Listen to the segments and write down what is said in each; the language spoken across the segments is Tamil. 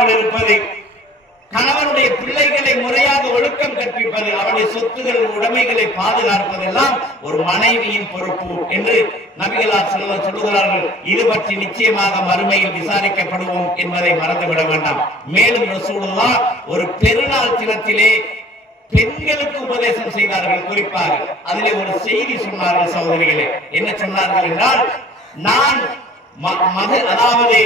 செய்யாமல் இருப்பது, கணவனுடைய பிள்ளைகளை முறையாக ஒழுக்கம் கற்பிப்பது, அவருடைய சொத்துகள் உடைமைகளை பாதுகாப்பதெல்லாம் ஒரு மனைவியின் பொறுப்பு என்று நபிகளார் சொல்லுகிறார்கள். இது பற்றி நிச்சயமாக மறுமையில் விசாரிக்கப்படுவோம் என்பதை மறந்துவிட வேண்டாம். மேலும் ரசூலுல்லாஹ் ஒரு பெருநாள் தினத்திலே பெண்களுக்கு உபதேசம் செய்தார்கள். குறிப்பாக அதிலே ஒரு செய்தி சொன்னார்கள் சகோதரிகளே. என்ன சொன்னார்கள் என்றால், நான் அதாவது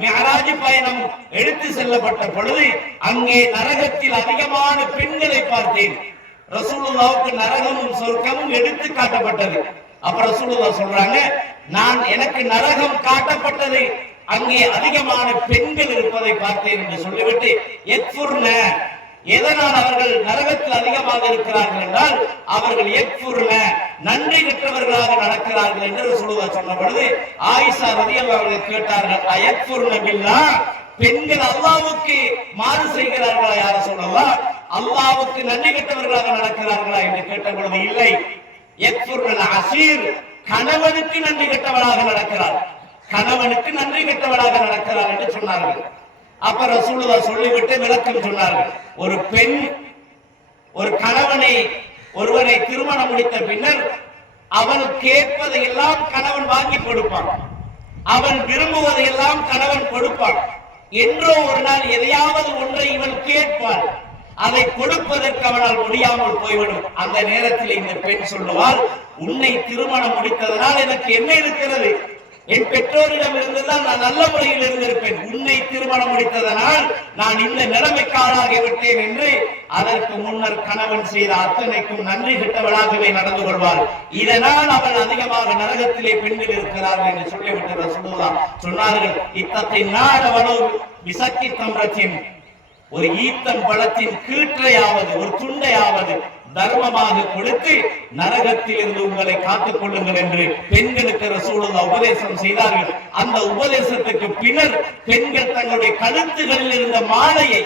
மிஅராஜ் பயணம் எடுத்து செல்லப்பட்ட பொழுது அங்கே நரகத்தில் அதிகமான பெண்களை பார்த்தேன். ரசூலுல்லாஹ்வுக்கு நரகமும் சொர்க்கமும் எடுத்து காட்டப்பட்டது. அப்ப ரசூலுல்லாஹ் சொல்றாங்க, நான் எனக்கு நரகம் காட்டப்பட்டது, அங்கே அதிகமான பெண்கள் இருப்பதை பார்த்தேன் என்று சொல்லிவிட்டு, எக்ஃபுர்ன, எதனால் அவர்கள் நரகத்தில் அதிகமாக இருக்கிறார்கள் என்றால் அவர்கள் எக்ஃபுர்ன, நன்றி கற்றவர்களாக நடக்கிறார்கள் என்று ரசூலுல்லாஹ் சொன்ன பொழுது ஆயிஷா ரலியல்லாஹு அன்ஹா கேட்டார்கள், அயக்ஃபுர்ன பில்லாஹ், பெண்கள் அல்லாஹ்வுக்கு மாறு செய்கிறார்களா யா ரசூலல்லாஹ், அல்லாஹ்வுக்கு நன்றி கற்றவர்களாக நடக்கிறார்களா என்று கேட்ட பொழுது இல்லை, எக்ஃபுர்ன அஸீர், கணவனுக்கு நன்றி கற்றவளாக நடக்கிறார், கணவனுக்கு நன்றி கற்றவளாக நடக்கிறார் என்று சொன்னார்கள். அப்ப ரசூலுல்லாஹ் சொல்லிவிட்டு விளக்கம் சொன்னார்கள், ஒரு பெண் ஒரு கணவனை ஒருவரை திருமணம் முடித்த பின்னர் அவன் கேட்பதையெல்லாம் கணவன் வாங்கி கொடுப்பான், அவன் விரும்புவதையெல்லாம் கணவன் கொடுப்பான். என்றோ ஒரு நாள் எதையாவது ஒன்றை இவன் கேட்பான், அதை கொடுப்பதற்கு அவனால் முடியாமல் போய்விடும். அந்த நேரத்தில் இந்த பெண் சொல்லுவாள், உன்னை திருமணம் முடித்ததனால் எனக்கு என்ன இருக்கிறது, என் பெற்றோரிடம் இருந்துதான் நான் நல்ல முறையில் இருந்திருப்பேன், உன்னை திருமணம் முடித்ததனால் நான் இந்த நிலைமைக்காராகி விட்டேன் என்று அதற்கு முன்னர் கணவன் செய்த அத்தனைக்கும் நன்றி கெட்டவளாகவே நடந்து கொள்வார். இதனால் அவள் அதிகமாக நரகத்திலே பெண்கள் இருக்கிறார்கள் என்று சொல்லிவிட்டு ரசூலுல்லாஹ் சொன்னார்கள், இத்தத்தின் நாடவனோ விசக்கி தம்ரத்தின், ஒரு ஈத்தம் பழத்தின் கீற்றையாவது ஒரு துண்டையாவது தர்மமாக கொடுத்து நரகத்தில் இருந்து உங்களை காத்துக் கொள்ளுங்கள் என்று பெண்களுக்கு ரசூலுல்லாஹ் உபதேசம் செய்தார்கள். அந்த உபதேசத்துக்கு பின்னர் பெண்கள் தங்களுடைய கழுத்துகளில் இருந்த மாலையை,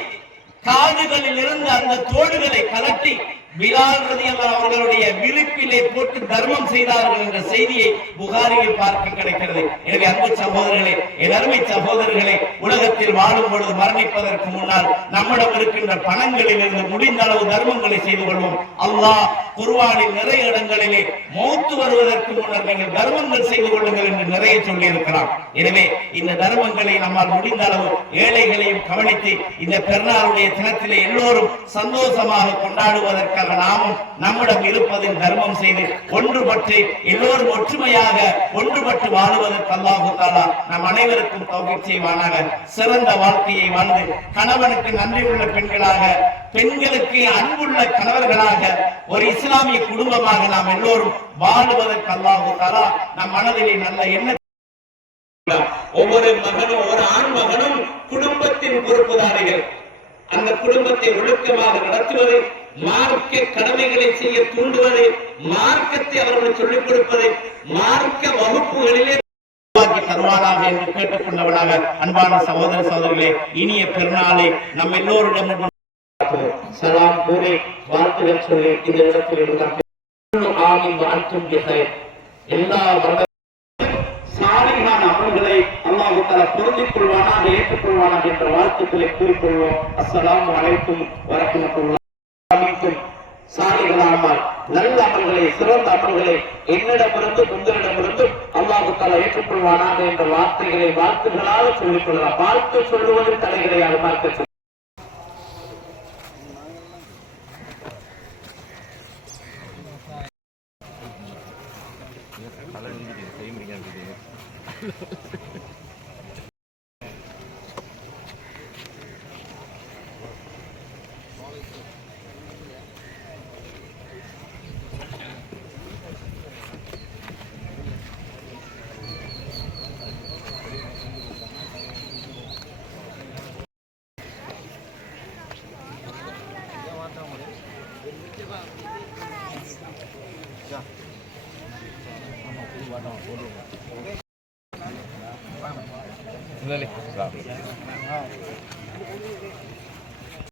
காதுகளில் இருந்த அந்த தோடுகளை கலட்டி பிலால் ரலியல்லாஹு அவர்களுடைய விழிப்பிலே போட்டு தர்மம் செய்தார்கள் என்ற செய்தியை புகாரியில் பார்க்க கிடைக்கிறது. எனவே அன்பு சகோதரர்களே, என் அருமை சகோதரர்களே, உலகத்தில் வாழும் பொழுது மரணிப்பதற்கு முன்னால் நம்மிடம் இருக்கின்ற பணங்களில் இருந்து முடிந்த அளவு தர்மங்களை செய்து கொள்வோம். அல்லாஹ் குர்ஆனில் நிறைய இடங்களிலே மௌத்து வருவதற்கு முன்னர் நீங்கள் தர்மங்கள் செய்து கொள்ளுங்கள் என்று நிறைய சொல்லி இருக்கிறார். எனவே இந்த தர்மங்களை நம்மால் முடிந்த அளவு ஏழைகளையும் கவனித்து இந்த பெருநாளுடைய தினத்திலே எல்லோரும் சந்தோஷமாக கொண்டாடுவதற்கு நாமும் நம்மிடம் இருப்பதில் தர்மம் செய்து ஒன்றுபட்டு எல்லோரும் ஒற்றுமையாக ஒன்றுபட்டு வாழுவதற்கு அல்லாஹ் தஆலா நம் அனைவருக்கும் தௌஃபீக் செய்வானாக. சிறந்த வாழ்க்கையை வாழ்ந்து கணவனுக்கு நன்றியுள்ள பெண்களாக, பெண்களுக்கு அன்புள்ள கணவர்களாக ஒரு இஸ்லாமிய குடும்பமாக நாம் எல்லோரும் வாழுவதற்கு அல்லாஹ் தஆலா நம் மனதிலே நல்ல எண்ணம். ஒவ்வொரு மகனும், ஒரு ஆண் மகனும் குடும்பத்தின் பொறுப்புதாரிகள். அந்த குடும்பத்தை ஒழுக்கமாக நடத்துவது, மார்க்க கடமைகளை செய்ய தூண்டுவது, மார்க்கத்தை அவர்களுக்கு சொல்லிக் கொடுப்பது, மார்க்க வகுப்புகளிலே தருவானாக என்று கேட்டுக்கொண்டவனாக அன்பான சகோதர சகோதரிகளே, இனிய பெருநாளை நம் எல்லோரிடம் சலாம் கூறி வாழ்த்துகள் சொல்லி இந்த இடத்தில் இருந்தார். எல்லா சாலிஹான அமல்களை அல்லாஹ் தஆலா பொருந்திக் கொள்வானாக, ஏற்றுக்கொள்வானாக என்ற வாழ்த்துக்களை கூறிக்கொள்வோம். அஸ்ஸலாமு அலைக்கும் வரஹ்மத்துல்லாஹி சாலிகளானால் நல்ல அமல்களை, சிறந்த அமல்களை என்னிடமிருந்து உங்களிடமிருந்து அல்லாஹ் தஆலா ஏற்றுக்கொள்வானாக என்ற வார்த்தைகளை வாழ்த்துகளாக சொல்லிக் கொள்ளலாம். வாழ்த்து சொல்லுவது தடை கிடையாது. மார்க்க Boleh.